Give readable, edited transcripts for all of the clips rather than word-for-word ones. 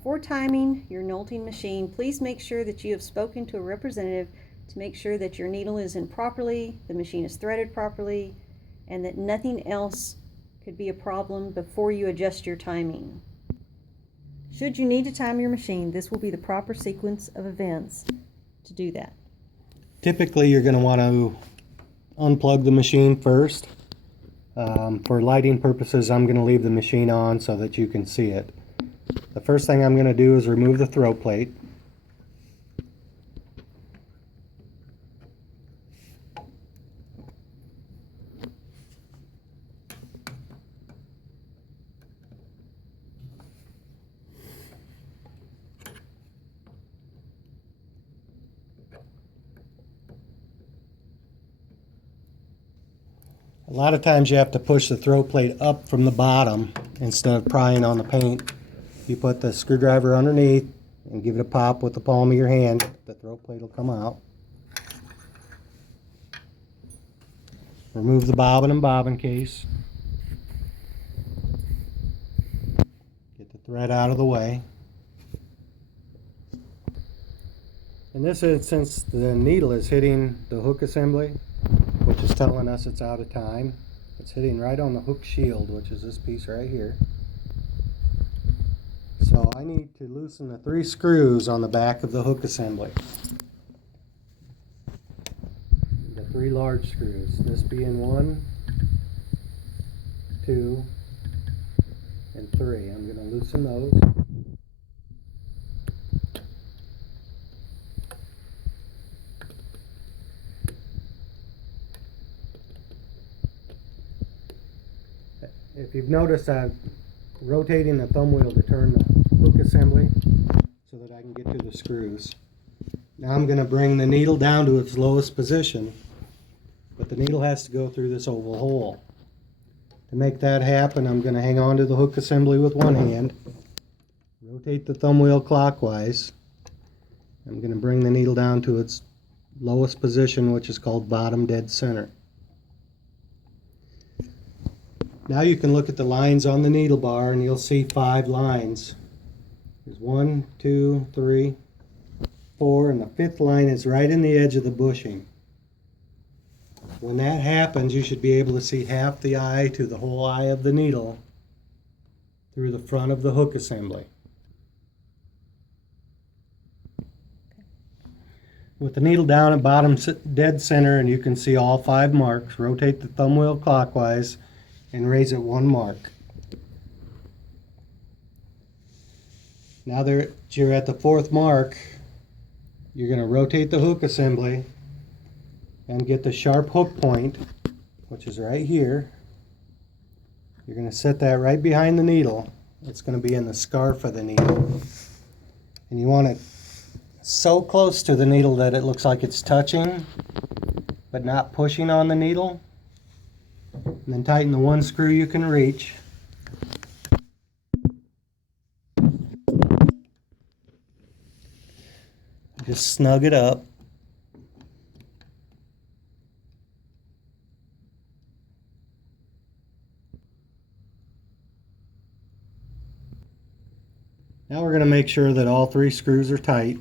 Before timing your nolting machine, please make sure that you have spoken to a representative to make sure that your needle is in properly, the machine is threaded properly, and that nothing else could be a problem before you adjust your timing. Should you need to time your machine, this will be the proper sequence of events to do that. Typically, you're going to want to unplug the machine first. For lighting purposes, I'm going to leave the machine on so that you can see it. The first thing I'm going to do is remove the throat plate. A lot of times you have to push the throat plate up from the bottom instead of prying on the paint. You put the screwdriver underneath and give it a pop with the palm of your hand. The throat plate will come out. Remove the bobbin and bobbin case. Get the thread out of the way. In this instance, the needle is hitting the hook assembly, which is telling us it's out of time. It's hitting right on the hook shield, which is this piece right here. So I need to loosen the 3 screws on the back of the hook assembly. The 3 large screws, this being 1, 2, and 3. I'm going to loosen those. If you've noticed, I'm rotating the thumb wheel to turn the hook assembly so that I can get to the screws. Now I'm going to bring the needle down to its lowest position, but the needle has to go through this oval hole. To make that happen, I'm going to hang on to the hook assembly with one hand, rotate the thumb wheel clockwise. I'm going to bring the needle down to its lowest position, which is called bottom dead center. Now you can look at the lines on the needle bar and you'll see 5 lines. There's 1, 2, 3, 4, and the 5th line is right in the edge of the bushing. When that happens, you should be able to see half the eye to the whole eye of the needle through the front of the hook assembly. With the needle down at bottom dead center and you can see all 5 marks, rotate the thumb wheel clockwise and raise it 1 mark. Now that you're at the 4th mark, you're going to rotate the hook assembly and get the sharp hook point, which is right here. You're going to set that right behind the needle. It's going to be in the scarf of the needle. And you want it so close to the needle that it looks like it's touching, but not pushing on the needle. And then tighten the 1 screw you can reach. Just snug it up. Now we're going to make sure that all 3 screws are tight.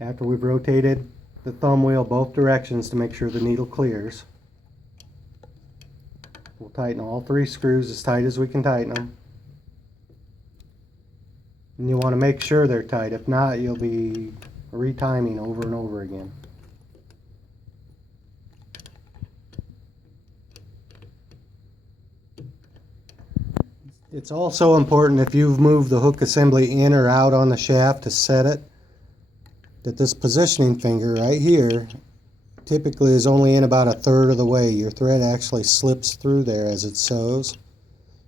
After we've rotated the thumb wheel both directions to make sure the needle clears. We'll tighten all 3 screws as tight as we can tighten them. And you want to make sure they're tight. If not, you'll be retiming over and over again. It's also important, if you've moved the hook assembly in or out on the shaft to set it, that this positioning finger right here typically is only in about 1/3 of the way. Your thread actually slips through there as it sews,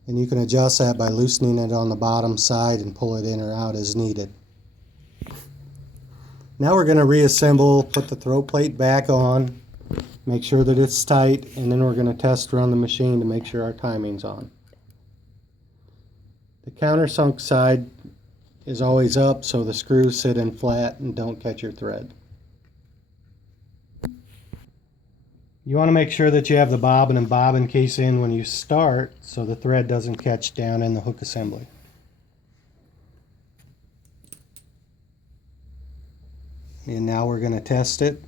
and you can adjust that by loosening it on the bottom side and pull it in or out as needed. Now we're going to reassemble, put the throat plate back on, make sure that it's tight, and then we're going to test run the machine to make sure our timing's on. The countersunk side is always up, so the screws sit in flat and don't catch your thread. You want to make sure that you have the bobbin and bobbin case in when you start so the thread doesn't catch down in the hook assembly. And now we're going to test it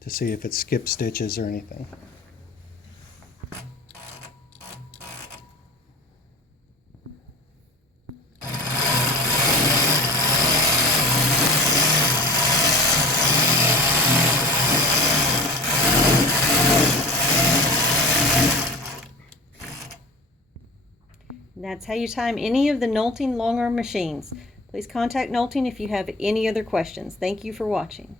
to see if it skips stitches or anything. And that's how you time any of the Nolting Longarm machines. Please contact Nolting if you have any other questions. Thank you for watching.